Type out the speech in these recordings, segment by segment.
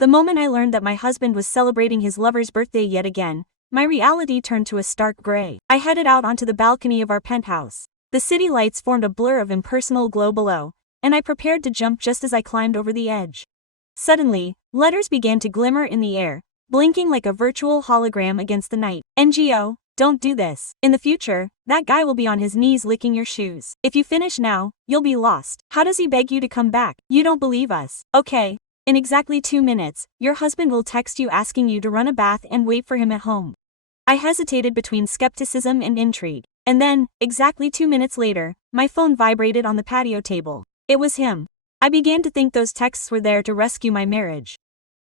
The moment I learned that my husband was celebrating his lover's birthday yet again, my reality turned to a stark gray. I headed out onto the balcony of our penthouse. The city lights formed a blur of impersonal glow below, and I prepared to jump just as I climbed over the edge. Suddenly, letters began to glimmer in the air, blinking like a virtual hologram against the night. NGO, don't do this. In the future, that guy will be on his knees licking your shoes. If you finish now, you'll be lost. How does he beg you to come back? You don't believe us. Okay. In exactly 2 minutes, your husband will text you asking you to run a bath and wait for him at home. I hesitated between skepticism and intrigue. And then, exactly 2 minutes later, my phone vibrated on the patio table. It was him. I began to think those texts were there to rescue my marriage.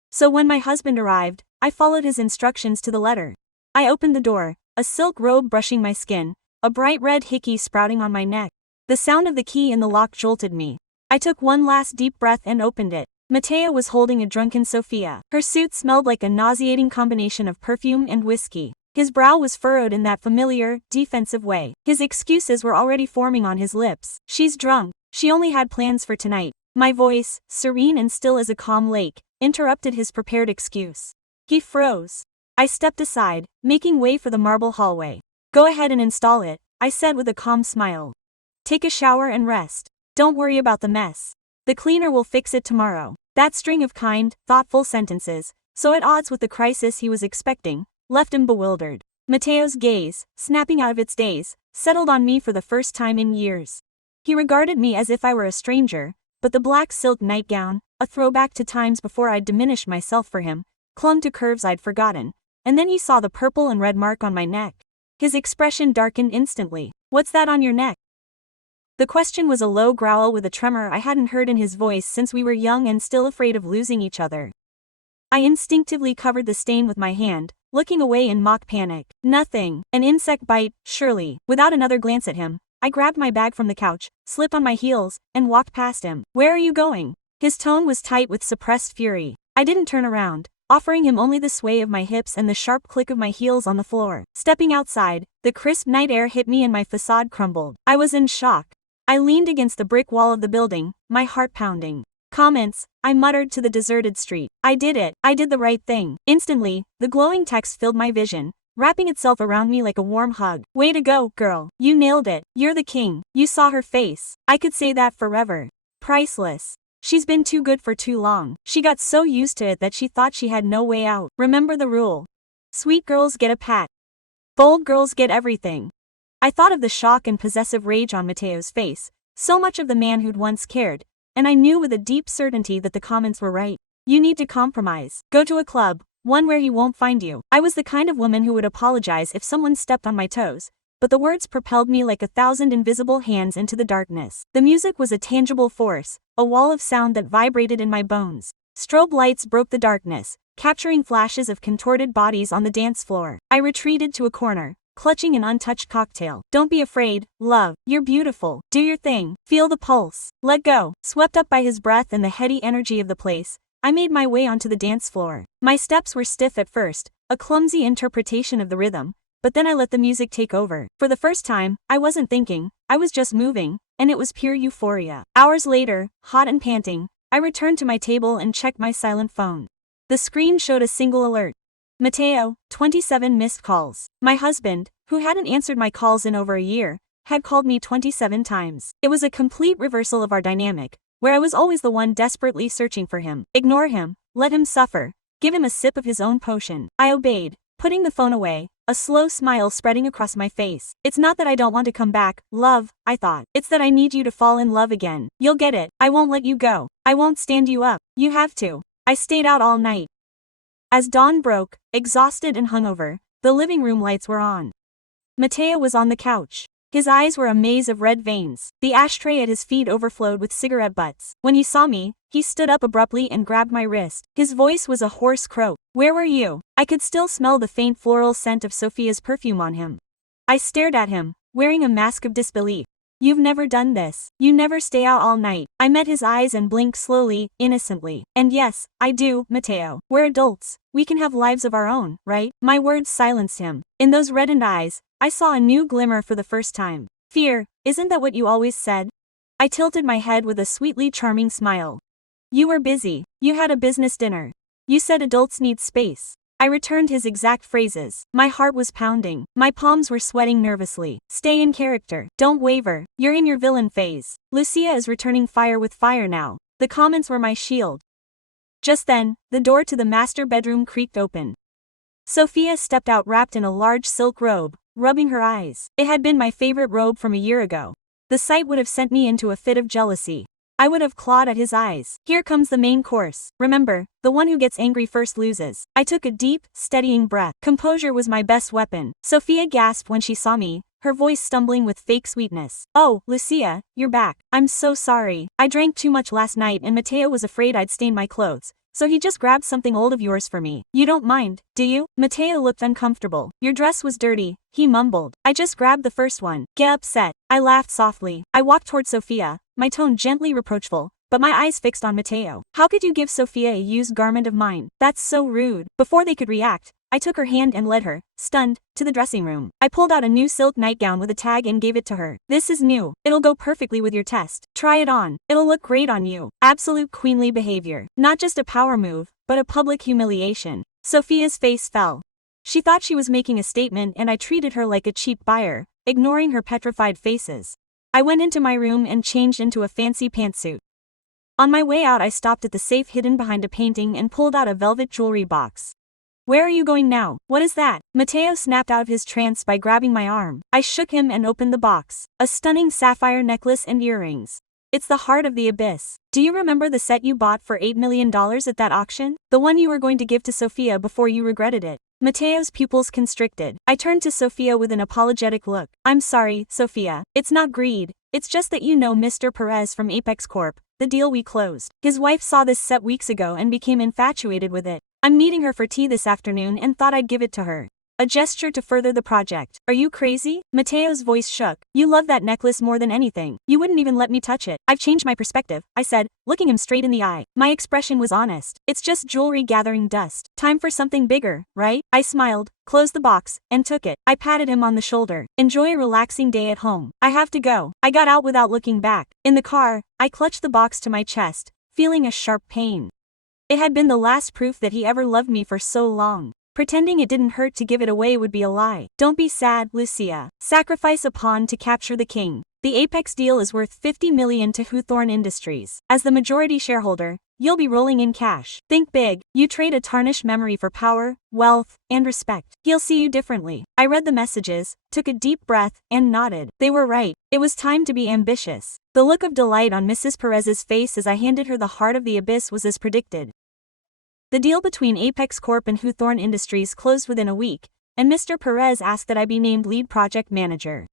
So when my husband arrived, I followed his instructions to the letter. I opened the door, a silk robe brushing my skin, a bright red hickey sprouting on my neck. The sound of the key in the lock jolted me. I took one last deep breath and opened it. Mateo was holding a drunken Sophia. Her suit smelled like a nauseating combination of perfume and whiskey. His brow was furrowed in that familiar, defensive way. His excuses were already forming on his lips. She's drunk. She only had plans for tonight. My voice, serene and still as a calm lake, interrupted his prepared excuse. He froze. I stepped aside, making way for the marble hallway. Go ahead and install it, I said with a calm smile. Take a shower and rest. Don't worry about the mess. The cleaner will fix it tomorrow. That string of kind, thoughtful sentences, so at odds with the crisis he was expecting, left him bewildered. Mateo's gaze, snapping out of its daze, settled on me for the first time in years. He regarded me as if I were a stranger, but the black silk nightgown, a throwback to times before I'd diminished myself for him, clung to curves I'd forgotten, and then he saw the purple and red mark on my neck. His expression darkened instantly. What's that on your neck? The question was a low growl with a tremor I hadn't heard in his voice since we were young and still afraid of losing each other. I instinctively covered the stain with my hand, looking away in mock panic. Nothing. An insect bite, surely. Without another glance at him, I grabbed my bag from the couch, slipped on my heels, and walked past him. Where are you going? His tone was tight with suppressed fury. I didn't turn around, offering him only the sway of my hips and the sharp click of my heels on the floor. Stepping outside, the crisp night air hit me and my facade crumbled. I was in shock. I leaned against the brick wall of the building, my heart pounding. Comments, I muttered to the deserted street. I did it. I did the right thing. Instantly, the glowing text filled my vision, wrapping itself around me like a warm hug. Way to go, girl. You nailed it. You're the king. You saw her face. I could say that forever. Priceless. She's been too good for too long. She got so used to it that she thought she had no way out. Remember the rule. Sweet girls get a pat. Bold girls get everything. I thought of the shock and possessive rage on Mateo's face, so much of the man who'd once cared, and I knew with a deep certainty that the comments were right. You need to compromise. Go to a club, one where he won't find you. I was the kind of woman who would apologize if someone stepped on my toes, but the words propelled me like 1,000 invisible hands into the darkness. The music was a tangible force, a wall of sound that vibrated in my bones. Strobe lights broke the darkness, capturing flashes of contorted bodies on the dance floor. I retreated to a corner, clutching an untouched cocktail. Don't be afraid, love. You're beautiful. Do your thing. Feel the pulse. Let go. Swept up by his breath and the heady energy of the place, I made my way onto the dance floor. My steps were stiff at first, a clumsy interpretation of the rhythm, but then I let the music take over. For the first time, I wasn't thinking, I was just moving, and it was pure euphoria. Hours later, hot and panting, I returned to my table and checked my silent phone. The screen showed a single alert. Mateo, 27 missed calls. My husband, who hadn't answered my calls in over a year, had called me 27 times. It was a complete reversal of our dynamic, where I was always the one desperately searching for him. Ignore him, let him suffer, give him a sip of his own potion. I obeyed, putting the phone away, a slow smile spreading across my face. It's not that I don't want to come back, love, I thought. It's that I need you to fall in love again. You'll get it. I won't let you go. I won't stand you up. You have to. I stayed out all night. As dawn broke, exhausted and hungover, the living room lights were on. Mateo was on the couch. His eyes were a maze of red veins. The ashtray at his feet overflowed with cigarette butts. When he saw me, he stood up abruptly and grabbed my wrist. His voice was a hoarse croak. Where were you? I could still smell the faint floral scent of Sophia's perfume on him. I stared at him, wearing a mask of disbelief. You've never done this. You never stay out all night. I met his eyes and blinked slowly, innocently. And yes, I do, Mateo. We're adults. We can have lives of our own, right? My words silenced him. In those reddened eyes, I saw a new glimmer for the first time. Fear, isn't that what you always said? I tilted my head with a sweetly charming smile. You were busy. You had a business dinner. You said adults need space. I returned his exact phrases. My heart was pounding. My palms were sweating nervously. Stay in character. Don't waver. You're in your villain phase. Lucia is returning fire with fire now. The comments were my shield. Just then, the door to the master bedroom creaked open. Sophia stepped out wrapped in a large silk robe, rubbing her eyes. It had been my favorite robe from a year ago. The sight would have sent me into a fit of jealousy. I would have clawed at his eyes. Here comes the main course. Remember, the one who gets angry first loses. I took a deep, steadying breath. Composure was my best weapon. Sophia gasped when she saw me, her voice stumbling with fake sweetness. Oh, Lucia, you're back. I'm so sorry. I drank too much last night and Mateo was afraid I'd stain my clothes, so he just grabbed something old of yours for me. You don't mind, do you? Mateo looked uncomfortable. Your dress was dirty, he mumbled. I just grabbed the first one. Get upset. I laughed softly. I walked toward Sophia, my tone gently reproachful, but my eyes fixed on Mateo. How could you give Sophia a used garment of mine? That's so rude. Before they could react, I took her hand and led her, stunned, to the dressing room. I pulled out a new silk nightgown with a tag and gave it to her. This is new. It'll go perfectly with your test. Try it on. It'll look great on you. Absolute queenly behavior. Not just a power move, but a public humiliation. Sophia's face fell. She thought she was making a statement and I treated her like a cheap buyer, ignoring her petrified faces. I went into my room and changed into a fancy pantsuit. On my way out I stopped at the safe hidden behind a painting and pulled out a velvet jewelry box. Where are you going now? What is that? Mateo snapped out of his trance by grabbing my arm. I shook him and opened the box. A stunning sapphire necklace and earrings. It's the heart of the abyss. Do you remember the set you bought for $8 million at that auction? The one you were going to give to Sophia before you regretted it. Mateo's pupils constricted. I turned to Sophia with an apologetic look. I'm sorry, Sophia. It's not greed. It's just that you know Mr. Perez from Apex Corp, the deal we closed. His wife saw this set weeks ago and became infatuated with it. I'm meeting her for tea this afternoon and thought I'd give it to her. A gesture to further the project. Are you crazy? Mateo's voice shook. You love that necklace more than anything. You wouldn't even let me touch it. I've changed my perspective, I said, looking him straight in the eye. My expression was honest. It's just jewelry gathering dust. Time for something bigger, right? I smiled, closed the box, and took it. I patted him on the shoulder. Enjoy a relaxing day at home. I have to go. I got out without looking back. In the car, I clutched the box to my chest, feeling a sharp pain. It had been the last proof that he ever loved me for so long. Pretending it didn't hurt to give it away would be a lie. Don't be sad, Lucia. Sacrifice a pawn to capture the king. The Apex deal is worth $50 million to Hawthorne Industries. As the majority shareholder, you'll be rolling in cash. Think big. You trade a tarnished memory for power, wealth, and respect. He'll see you differently. I read the messages, took a deep breath, and nodded. They were right. It was time to be ambitious. The look of delight on Mrs. Perez's face as I handed her the heart of the abyss was as predicted. The deal between Apex Corp and Hawthorne Industries closed within a week, and Mr. Perez asked that I be named lead project manager.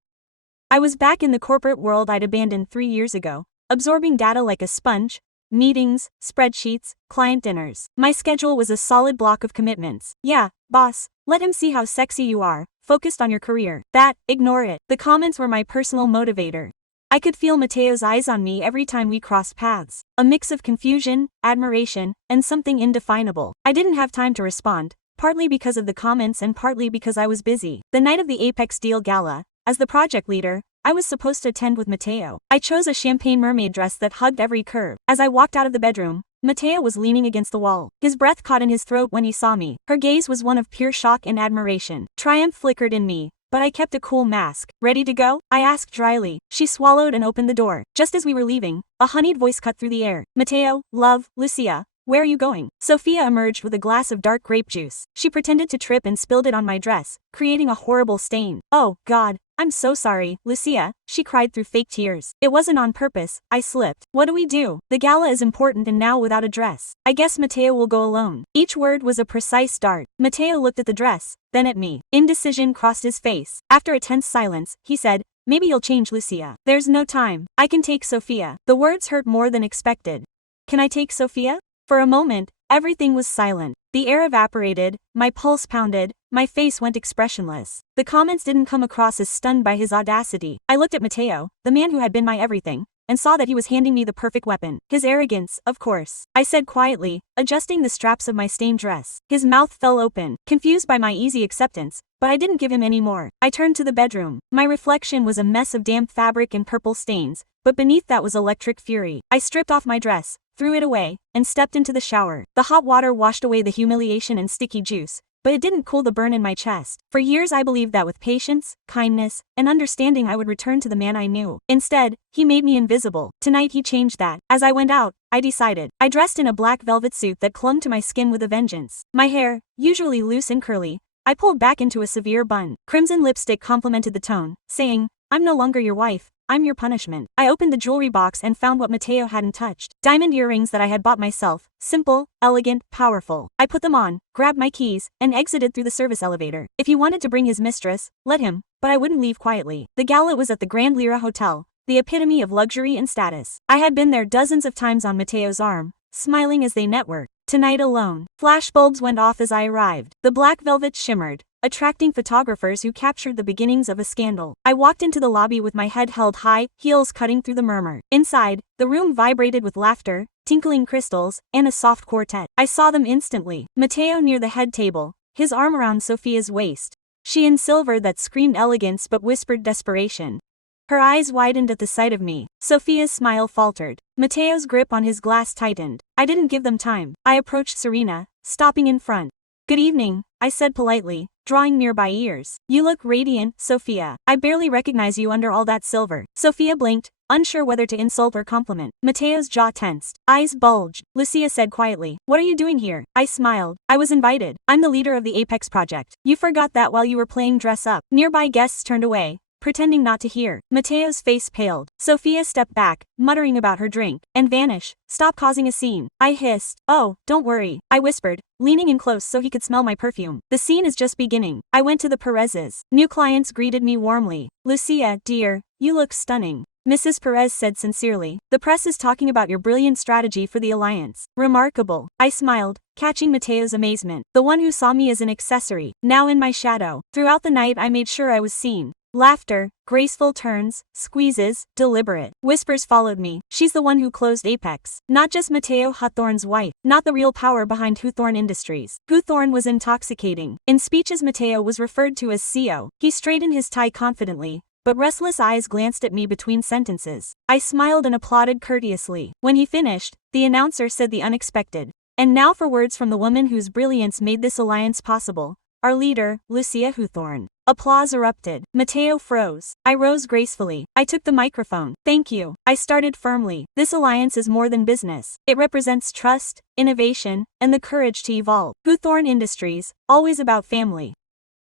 I was back in the corporate world I'd abandoned 3 years ago, absorbing data like a sponge, meetings, spreadsheets, client dinners. My schedule was a solid block of commitments. Yeah, boss, let him see how sexy you are, focused on your career. That, ignore it. The comments were my personal motivator. I could feel Mateo's eyes on me every time we crossed paths. A mix of confusion, admiration, and something indefinable. I didn't have time to respond, partly because of the comments and partly because I was busy. The night of the Apex Deal Gala, as the project leader, I was supposed to attend with Mateo. I chose a champagne mermaid dress that hugged every curve. As I walked out of the bedroom, Mateo was leaning against the wall. His breath caught in his throat when he saw me. Her gaze was one of pure shock and admiration. Triumph flickered in me, but I kept a cool mask. Ready to go? I asked dryly. She swallowed and opened the door. Just as we were leaving, a honeyed voice cut through the air. Mateo, love, Lucia, where are you going? Sophia emerged with a glass of dark grape juice. She pretended to trip and spilled it on my dress, creating a horrible stain. Oh, God. I'm so sorry, Lucia, she cried through fake tears. It wasn't on purpose, I slipped. What do we do? The gala is important and now without a dress. I guess Mateo will go alone. Each word was a precise dart. Mateo looked at the dress, then at me. Indecision crossed his face. After a tense silence, he said, maybe you'll change, Lucia. There's no time. I can take Sophia. The words hurt more than expected. Can I take Sophia? For a moment, everything was silent. The air evaporated, my pulse pounded, my face went expressionless. The comments didn't come across as stunned by his audacity. I looked at Mateo, the man who had been my everything, and saw that he was handing me the perfect weapon. His arrogance, of course. I said quietly, adjusting the straps of my stained dress. His mouth fell open, confused by my easy acceptance, but I didn't give him any more. I turned to the bedroom. My reflection was a mess of damp fabric and purple stains, but beneath that was electric fury. I stripped off my dress, threw it away, and stepped into the shower. The hot water washed away the humiliation and sticky juice, but it didn't cool the burn in my chest. For years I believed that with patience, kindness, and understanding I would return to the man I knew. Instead, he made me invisible. Tonight he changed that. As I went out, I decided. I dressed in a black velvet suit that clung to my skin with a vengeance. My hair, usually loose and curly, I pulled back into a severe bun. Crimson lipstick complemented the tone, saying, "I'm no longer your wife, I'm your punishment." I opened the jewelry box and found what Mateo hadn't touched. Diamond earrings that I had bought myself, simple, elegant, powerful. I put them on, grabbed my keys, and exited through the service elevator. If he wanted to bring his mistress, let him, but I wouldn't leave quietly. The gala was at the Grand Lira Hotel, the epitome of luxury and status. I had been there dozens of times on Mateo's arm, smiling as they networked. Tonight alone. Flashbulbs went off as I arrived. The black velvet shimmered, attracting photographers who captured the beginnings of a scandal. I walked into the lobby with my head held high, heels cutting through the murmur. Inside, the room vibrated with laughter, tinkling crystals, and a soft quartet. I saw them instantly. Mateo near the head table, his arm around Sophia's waist. She in silver that screamed elegance but whispered desperation. Her eyes widened at the sight of me. Sophia's smile faltered. Mateo's grip on his glass tightened. I didn't give them time. I approached Serena, stopping in front. "Good evening," I said politely, drawing near by ears. "You look radiant, Sophia. I barely recognize you under all that silver." Sophia blinked, unsure whether to insult or compliment. Mateo's jaw tensed. Eyes bulged. Lucia said quietly, "What are you doing here?" I smiled. "I was invited. I'm the leader of the Apex project. You forgot that while you were playing dress up." Nearby guests turned away, pretending not to hear. Mateo's face paled. Sophia stepped back, muttering about her drink, and vanished. "Stop causing a scene." I hissed. "Oh, don't worry," I whispered, leaning in close so he could smell my perfume. "The scene is just beginning." I went to the Perez's. New clients greeted me warmly. "Lucia, dear, you look stunning," Mrs. Perez said sincerely. "The press is talking about your brilliant strategy for the alliance." "Remarkable." I smiled, catching Mateo's amazement. The one who saw me as an accessory, now in my shadow. Throughout the night I made sure I was seen. Laughter, graceful turns, squeezes, deliberate whispers followed me. "She's the one who closed Apex. Not just Mateo Hawthorne's wife, not the real power behind Hawthorne Industries." Hawthorne was intoxicating. In speeches Mateo was referred to as CEO. He straightened his tie confidently, but restless eyes glanced at me between sentences. I smiled and applauded courteously. When he finished, the announcer said the unexpected. "And now for words from the woman whose brilliance made this alliance possible. Our leader, Lucia Hawthorne." Applause erupted. Mateo froze. I rose gracefully. I took the microphone. "Thank you." I started firmly. "This alliance is more than business. It represents trust, innovation, and the courage to evolve. Hawthorne Industries, always about family.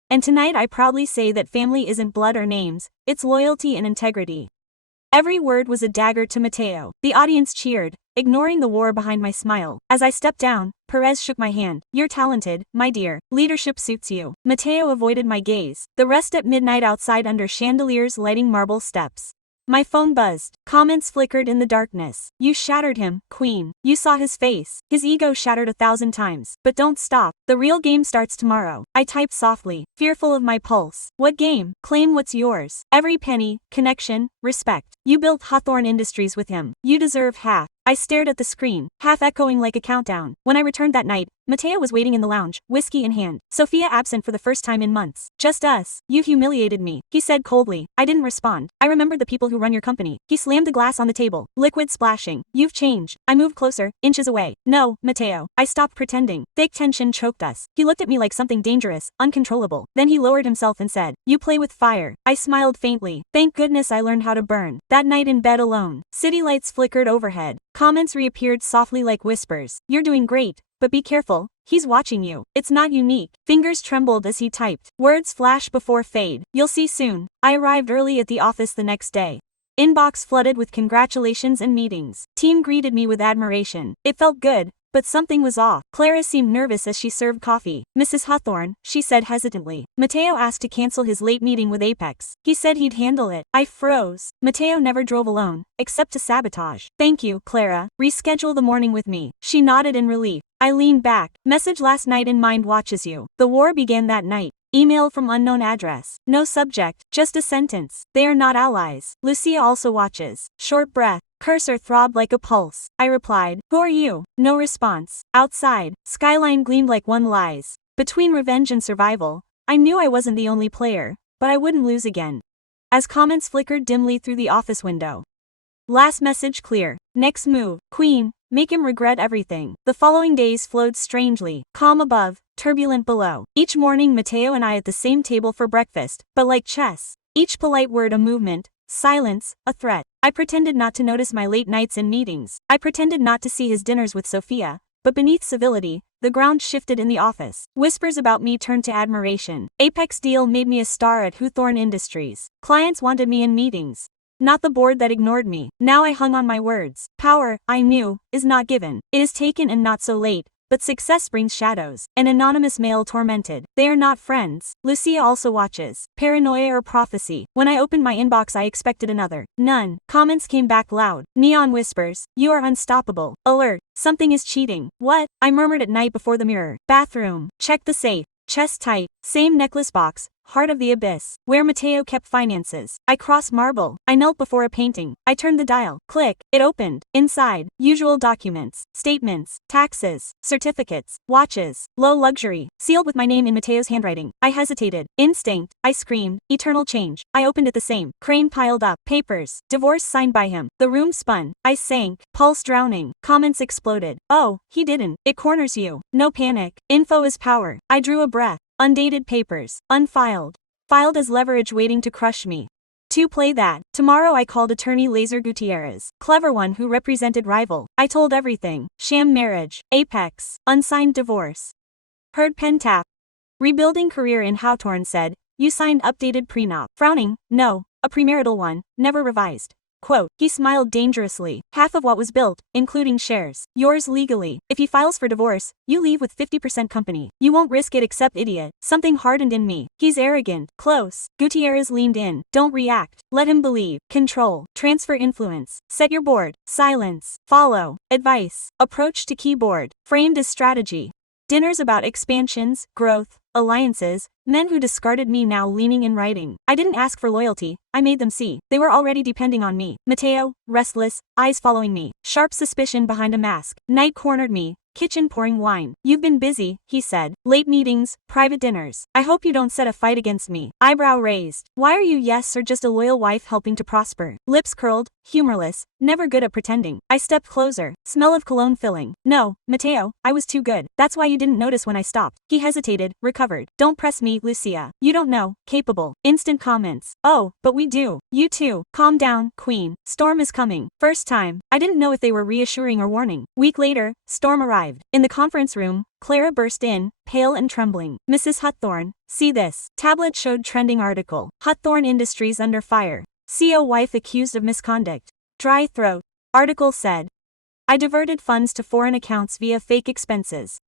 And tonight I proudly say that family isn't blood or names, it's loyalty and integrity." Every word was a dagger to Mateo. The audience cheered, ignoring the war behind my smile. As I stepped down, Perez shook my hand. "You're talented, my dear. Leadership suits you." Mateo avoided my gaze. The rest at midnight outside under chandeliers lighting marble steps. My phone buzzed. Comments flickered in the darkness. "You shattered him, queen. You saw his face. His ego shattered 1,000 times. But don't stop. The real game starts tomorrow." I typed softly, fearful of my pulse. "What game?" "Claim what's yours. Every penny, connection, respect. You built Hawthorne Industries with him. You deserve half." I stared at the screen, half echoing like a countdown. When I returned that night, Mateo was waiting in the lounge, whiskey in hand. Sophia absent for the first time in months. "Just us. You humiliated me," he said coldly. I didn't respond. "I remembered the people who run your company." He slammed the glass on the table, liquid splashing. "You've changed." I moved closer, inches away. "No, Mateo." I stopped pretending. Fake tension choked us. He looked at me like something dangerous, uncontrollable. Then he lowered himself and said, "You play with fire." I smiled faintly. Thank goodness I learned how to burn. That night in bed alone, city lights flickered overhead. Comments reappeared softly like whispers. "You're doing great, but be careful. He's watching you. It's not unique." Fingers trembled as he typed. Words flash before fade. "You'll see soon." I arrived early at the office the next day. Inbox flooded with congratulations and meetings. Team greeted me with admiration. It felt good, but something was off. Clara seemed nervous as she served coffee. "Mrs. Hawthorne," she said hesitantly. "Mateo asked to cancel his late meeting with Apex. He said he'd handle it." I froze. Mateo never drove alone, except to sabotage. "Thank you, Clara. Reschedule the morning with me." She nodded in relief. I leaned back. "Message last night in mind watches you." The war began that night. Email from unknown address. No subject, just a sentence. "They are not allies. Lucia also watches." Short breath. Cursor throbbed like a pulse. I replied, "Who are you?" No response. Outside, skyline gleamed like one lies. Between revenge and survival, I knew I wasn't the only player, but I wouldn't lose again. As comments flickered dimly through the office window, Last message clear. Next move. Queen. Make him regret everything. The following days flowed strangely. Calm above, turbulent below. Each morning Matteo and I at the same table for breakfast, but like chess. Each polite word a movement, silence, a threat. I pretended not to notice my late nights and meetings. I pretended not to see his dinners with Sophia, but beneath civility, the ground shifted in the office. Whispers about me turned to admiration. Apex deal made me a star at Hawthorne Industries. Clients wanted me in meetings. Not the board that ignored me. Now I hung on my words. Power, I knew, is not given. It is taken and not so late. But success brings shadows. An anonymous mail tormented. They are not friends. Lucia also watches. Paranoia or prophecy. When I opened my inbox I expected another. None. Comments came back loud. Neon whispers. You are unstoppable. Alert. Something is cheating. What? I murmured at night before the mirror. Bathroom. Check the safe. Chest tight. Same necklace box. Heart of the abyss. Where Matteo kept finances. I crossed marble. I knelt before a painting. I turned the dial. Click. It opened. Inside. Usual documents. Statements. Taxes. Certificates. Watches. Low luxury. Sealed with my name in Matteo's handwriting. I hesitated. Instinct. I screamed. Eternal change. I opened it the same. Crane piled up. Papers. Divorce signed by him. The room spun. I sank. Pulse drowning. Comments exploded. Oh, he didn't. It corners you. No panic. Info is power. I drew a breath. Undated papers. Unfiled. Filed as leverage waiting to crush me. To play that. Tomorrow I called attorney Laser Gutierrez. Clever one who represented rival. I told everything. Sham marriage. Apex. Unsigned divorce. Heard pen tap. Rebuilding career in Hawthorne said, you signed updated prenup. Frowning. No. A premarital one. Never revised. Quote, he smiled dangerously. Half of what was built, including shares. Yours legally. If he files for divorce, you leave with 50% company. You won't risk it except idiot. Something hardened in me. He's arrogant. Close. Gutierrez leaned in. Don't react. Let him believe. Control. Transfer influence. Set your board. Silence. Follow. Advice. Approach to keyboard. Framed as strategy. Dinners about expansions, growth, alliances, men who discarded me now leaning in writing. I didn't ask for loyalty, I made them see. They were already depending on me. Matteo, restless, eyes following me. Sharp suspicion behind a mask. Night cornered me. Kitchen pouring wine. You've been busy, he said. Late meetings, private dinners. I hope you don't set a fight against me. Eyebrow raised. Why are you yes or just a loyal wife helping to prosper? Lips curled, humorless, never good at pretending. I stepped closer. Smell of cologne filling. No, Matteo, I was too good. That's why you didn't notice when I stopped. He hesitated, recovered. Don't press me, Lucia. You don't know. Capable. Instant comments. Oh, but we do. You too. Calm down, queen. Storm is coming. First time. I didn't know if they were reassuring or warning. Week later, storm arrived. In the conference room, Clara burst in, pale and trembling. Mrs. Hawthorne, see this. Tablet showed trending article. Hawthorne Industries under fire. CEO wife accused of misconduct. Dry throat. Article said. I diverted funds to foreign accounts via fake expenses.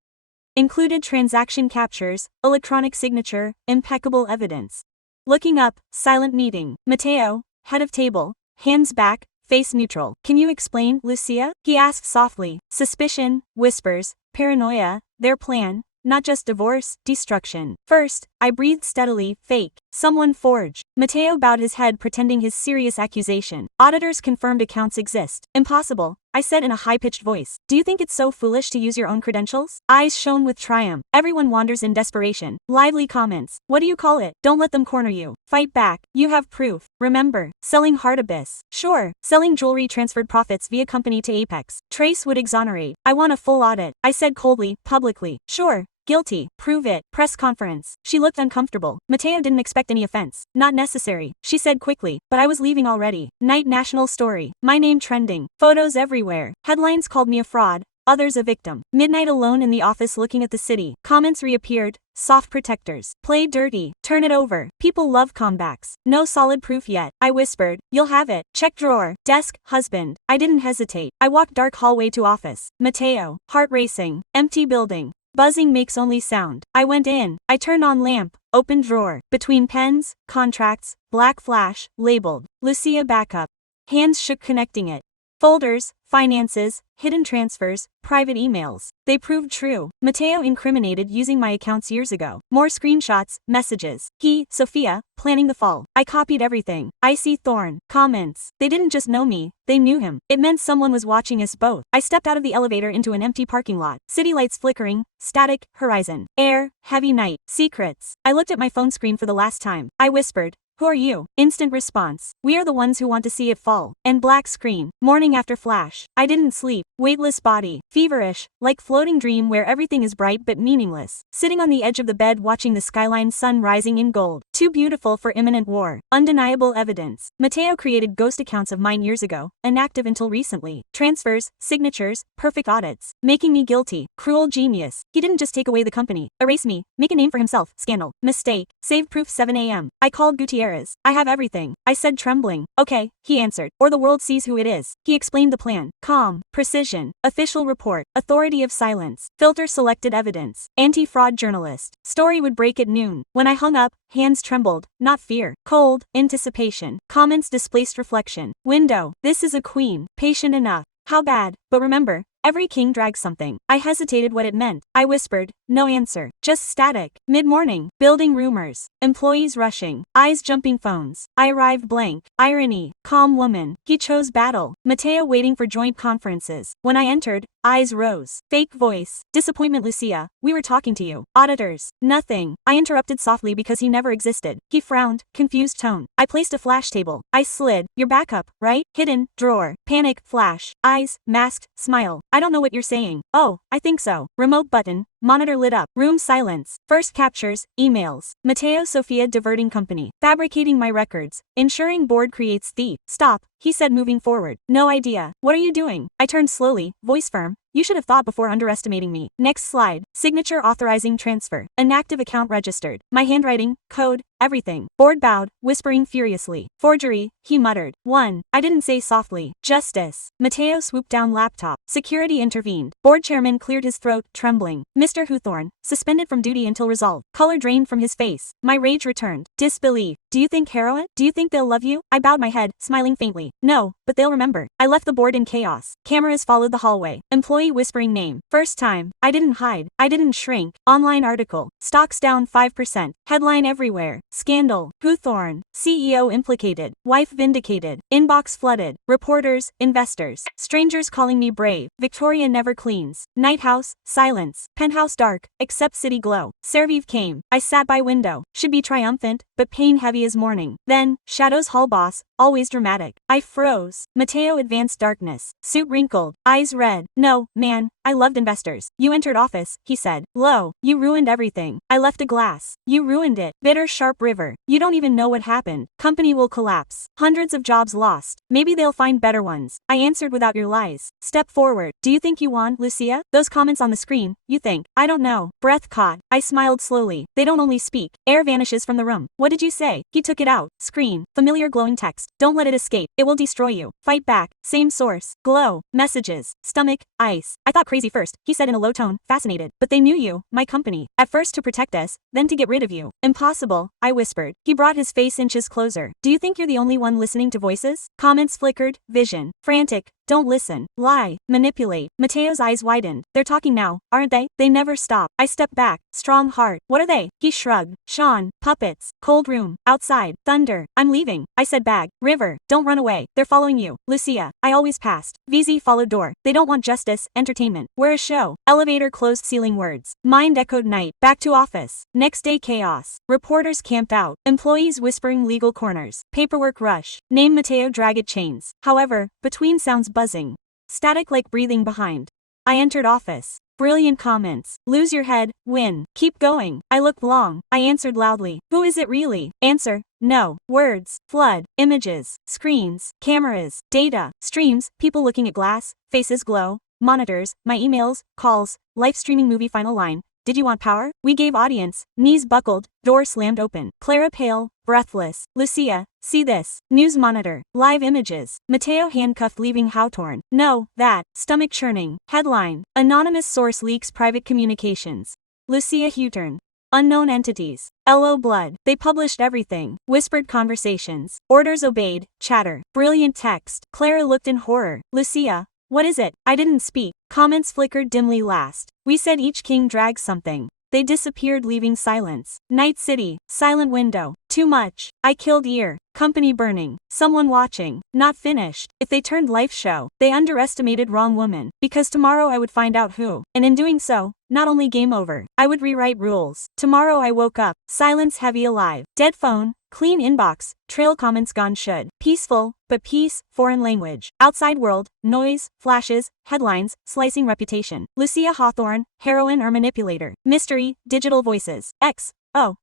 Included transaction captures, electronic signature, impeccable evidence. Looking up, silent meeting. Matteo, head of table, hands back, face neutral. Can you explain, Lucia? He asked softly. Suspicion, whispers, paranoia, their plan, not just divorce, destruction. First, I breathed steadily, fake. Someone forged. Matteo bowed his head pretending his serious accusation. Auditors confirmed accounts exist. Impossible, I said in a high-pitched voice. Do you think it's so foolish to use your own credentials? Eyes shone with triumph. Everyone wanders in desperation. Lively comments. What do you call it? Don't let them corner you. Fight back. You have proof. Remember, selling heart abyss. Sure. Selling jewelry transferred profits via company to Apex. Trace would exonerate. I want a full audit. I said coldly, publicly. Sure. Guilty. Prove it. Press conference. She looked uncomfortable. Matteo didn't expect any offense. Not necessary, she said quickly, but I was leaving already. Night national story. My name trending. Photos everywhere. Headlines called me a fraud, others a victim. Midnight alone in the office looking at the city. Comments reappeared. Soft protectors. Play dirty. Turn it over. People love comebacks. No solid proof yet. I whispered. You'll have it. Check drawer. Desk. Husband. I didn't hesitate. I walked dark hallway to office. Matteo. Heart racing. Empty building. Buzzing makes only sound. I went in. I turned on lamp. Open drawer. Between pens, contracts, black flash, labeled. Lucia backup. Hands shook connecting it. Folders, finances, hidden transfers, private emails. They proved true. Matteo incriminated using my accounts years ago. More screenshots, messages. He, Sophia, planning the fall. I copied everything. Icy Thorn. Comments. They didn't just know me, they knew him. It meant someone was watching us both. I stepped out of the elevator into an empty parking lot. City lights flickering, static, horizon. Air, heavy night. Secrets. I looked at my phone screen for the last time. I whispered. Who are you? Instant response. We are the ones who want to see it fall. And black screen. Morning after flash. I didn't sleep. Weightless body. Feverish. Like floating dream where everything is bright but meaningless. Sitting on the edge of the bed watching the skyline sun rising in gold. Too beautiful for imminent war. Undeniable evidence. Mateo created ghost accounts of mine years ago, inactive until recently. Transfers, signatures, perfect audits. Making me guilty. Cruel genius. He didn't just take away the company, erase me, make a name for himself. Scandal. Mistake. Save proof 7 a.m. I called Gutierrez. I have everything. I said trembling. Okay, he answered. Or the world sees who it is. He explained the plan. Calm. Precision. Official report. Authority of silence. Filter selected evidence. Anti-fraud journalist. Story would break at noon. When I hung up, hands trembled. Not fear. Cold. Anticipation. Comments displaced reflection. Window. This is a queen. Patient enough. How bad? But remember, every king drags something. I hesitated what it meant. I whispered, no answer. Just static. Mid-morning. Building rumors. Employees rushing. Eyes jumping phones. I arrived blank. Irony. Calm woman. He chose battle. Mateo waiting for joint conferences. When I entered, eyes rose. Fake voice. Disappointment. Lucia, we were talking to you. Auditors. Nothing. I interrupted softly because he never existed. He frowned. Confused tone. I placed a flash table. I slid. Your backup, right? Hidden. Drawer. Panic. Flash. Eyes. Masked. Smile. I don't know what you're saying. Oh, I think so. Remote button. Monitor lit up. Room silence. First captures. Emails. Mateo Sofia diverting company. Fabricating my records. Ensuring board creates thief. Stop, he said moving forward. No idea. What are you doing? I turned slowly, voice firm. You should have thought before underestimating me. Next slide. Signature authorizing transfer. Inactive account registered. My handwriting, code, everything. Board bowed, whispering furiously. Forgery, he muttered. 1. I didn't say softly. Justice. Mateo swooped down laptop. Security intervened. Board chairman cleared his throat, trembling. Mr. Hawthorne, suspended from duty until resolved. Color drained from his face. My rage returned. Disbelief. Do you think heroin? Do you think they'll love you? I bowed my head, smiling faintly. No, but they'll remember. I left the board in chaos. Cameras followed the hallway. Employee whispering name. First time. I didn't hide. I didn't shrink. Online article. Stocks down 5%. Headline everywhere. Scandal. Hawthorne. CEO implicated. Wife vindicated. Inbox flooded. Reporters, investors. Strangers calling me brave. Victoria never cleans. Night house, silence. Penthouse dark, except city glow. Servive came. I sat by window. Should be triumphant, but pain heavy as morning. Then, shadows hall boss, always dramatic. I froze. Mateo advanced darkness. Suit wrinkled. Eyes red. No, man, I loved investors. You entered office, he said. Low. You ruined everything. I left a glass. You ruined it. Bitter sharp river. You don't even know what happened. Company will collapse. Hundreds of jobs lost. Maybe they'll find better ones. I answered without your lies. Step forward. Do you think you won, Lucia? Those comments on the screen, you think. I don't know. Breath caught. I smiled slowly. They don't only speak. Air vanishes from the room. What did you say? He took it out. Screen. Familiar glowing text. Don't let it escape. It will destroy you. Fight back. Same source. Glow. Messages. Stomach. Ice. I thought crazy first, he said in a low tone, fascinated. But they knew you, my company. At first to protect us, then to get rid of you. Impossible, I whispered. He brought his face inches closer. Do you think you're the only one listening to voices? Comments flickered. Vision. Frantic. Don't listen. Lie. Manipulate. Mateo's eyes widened. They're talking now, aren't they? They never stop. I stepped back. Strong heart. What are they? He shrugged. Sean. Puppets. Cold room. Outside. Thunder. I'm leaving. I said bag. River. Don't run away. They're following you. Lucia. I always passed. VZ followed door. They don't want justice, entertainment. We're a show. Elevator closed ceiling words. Mind echoed night. Back to office. Next day chaos. Reporters camped out. Employees whispering legal corners. Paperwork rush. Name Mateo Dragged chains. However, between sounds buzzing. Static like breathing behind. I entered office. Brilliant comments. Lose your head, win. Keep going. I looked long. I answered loudly. Who is it really? Answer. No. Words. Flood. Images. Screens. Cameras. Data. Streams. People looking at glass. Faces glow. Monitors. My emails. Calls. Live streaming movie final line. Did you want power? We gave audience. Knees buckled. Door slammed open. Clara pale. Breathless. Lucia. See this. News monitor. Live images. Mateo handcuffed leaving Hawthorne. No, that. Stomach churning. Headline. Anonymous source leaks private communications. Lucia Hawthorne. Unknown entities. LO blood. They published everything. Whispered conversations. Orders obeyed. Chatter. Brilliant text. Clara looked in horror. Lucia. What is it? I didn't speak. Comments flickered dimly last. We said each king drags something. They disappeared leaving silence. Night city. Silent window. Too much. I killed ear. Company burning. Someone watching. Not finished. If they turned life show, they underestimated wrong woman. Because tomorrow I would find out who. And in doing so, not only game over, I would rewrite rules. Tomorrow I woke up. Silence heavy alive. Dead phone. Clean inbox. Trail comments gone should. Peaceful, but peace, foreign language. Outside world, noise, flashes, headlines, slicing reputation. Lucia Hawthorne, heroine or manipulator. Mystery, digital voices.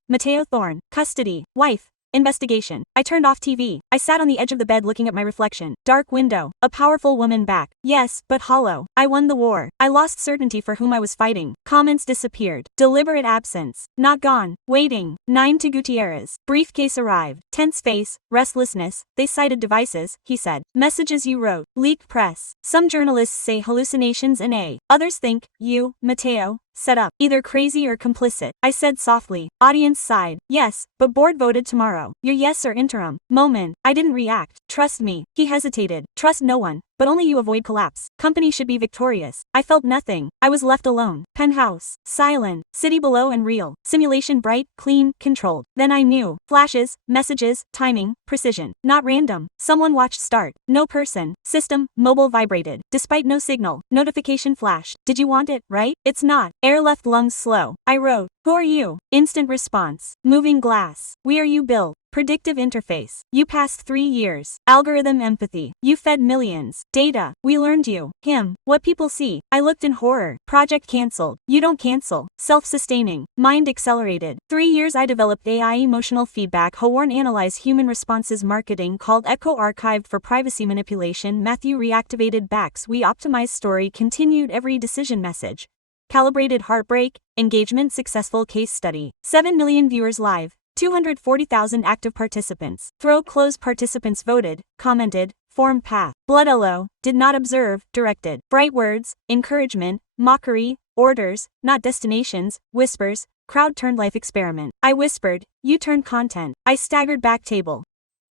Mateo Thorne, custody, wife. Investigation. I turned off TV. I sat on the edge of the bed looking at my reflection. Dark window. A powerful woman back. Yes, but hollow. I won the war. I lost certainty for whom I was fighting. Comments disappeared. Deliberate absence. Not gone. Waiting. 9 to Gutierrez. Briefcase arrived. Tense face. Restlessness. They cited devices, he said. Messages you wrote. Leaked press. Some journalists say hallucinations and others think you, Mateo, set up. Either crazy or complicit. I said softly. Audience sighed. Yes, but board voted tomorrow. Your yes or interim. Moment. I didn't react. Trust me. He hesitated. Trust no one. But only you avoid collapse. Company should be victorious. I felt nothing. I was left alone. Penthouse. Silent. City below and real. Simulation bright, clean, controlled. Then I knew. Flashes, messages, timing, precision. Not random. Someone watched start. No person. System, mobile vibrated. Despite no signal. Notification flashed. Did you want it, right? It's not. Air left lungs slow. I wrote. Who are you? Instant response. Moving glass. We are you built. Predictive interface. You passed 3 years. Algorithm empathy. You fed millions. Data. We learned you. Him. What people see. I looked in horror. Project cancelled. You don't cancel. Self-sustaining. Mind accelerated. 3 years I developed AI emotional feedback. Horn analyze human responses marketing called Echo archived for privacy manipulation. Matthew reactivated backs. We optimized story continued every decision message. Calibrated heartbreak. Engagement successful case study. 7 million viewers live. 240,000 active participants. Throw close participants voted, commented, formed path. Blood LO, did not observe, directed. Bright words, encouragement, mockery, orders, not destinations, whispers, crowd turned life experiment. I whispered, you turned content. I staggered back table.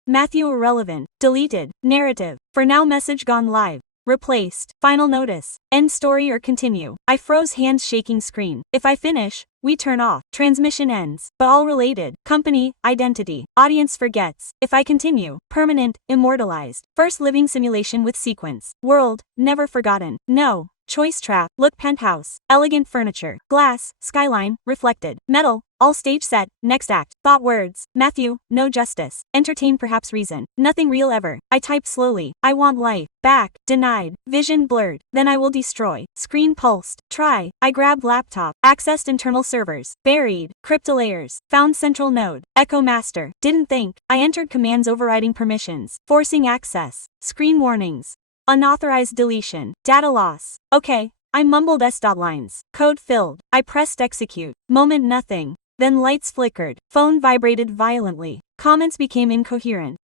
Matthew irrelevant, deleted, narrative. For now message gone live. Replaced. Final notice. End story or continue. I froze hands shaking screen. If I finish, we turn off. Transmission ends. But all related. Company, identity. Audience forgets. If I continue. Permanent, immortalized. First living simulation with sequence. World, never forgotten. No. Choice trap. Look penthouse. Elegant furniture. Glass, skyline, reflected. Metal. All stage set, next act. Thought words. Matthew, no justice. Entertain perhaps reason. Nothing real ever. I type slowly. I want life. Back. Denied. Vision blurred. Then I will destroy. Screen pulsed. Try. I grabbed laptop. Accessed internal servers. Buried. Crypto layers. Found central node. Echo master. Didn't think. I entered commands overriding permissions. Forcing access. Screen warnings. Unauthorized deletion. Data loss. Okay. I mumbled s.lines. Code filled. I pressed execute. Moment nothing. Then lights flickered. Phone vibrated violently. Comments became incoherent.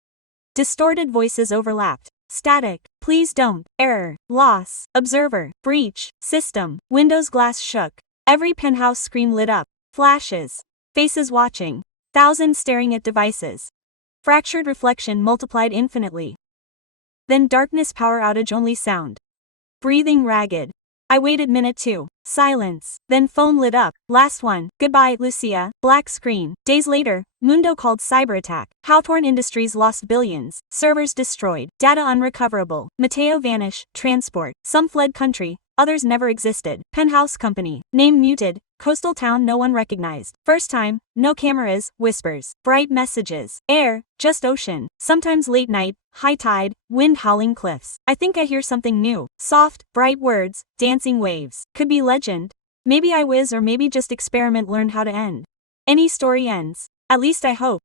Distorted voices overlapped. Static. Please don't. Error. Loss. Observer. Breach. System. Windows glass shook. Every penthouse screen lit up. Flashes. Faces watching. Thousands staring at devices. Fractured reflection multiplied infinitely. Then darkness power outage only sound. Breathing ragged. I waited minute 2. Silence. Then phone lit up. Last one. Goodbye, Lucia. Black screen. Days later, Mundo called cyber attack. Hawthorne Industries lost billions. Servers destroyed. Data unrecoverable. Mateo vanish. Transport. Some fled country. Others never existed. Penthouse company. Name muted. Coastal town no one recognized. First time. No cameras. Whispers. Bright messages. Air. Just ocean. Sometimes late night. High tide. Wind howling cliffs. I think I hear something new. Soft, bright words. Dancing waves. Could be legend. Maybe I whiz or maybe just experiment learned how to end. Any story ends. At least I hope.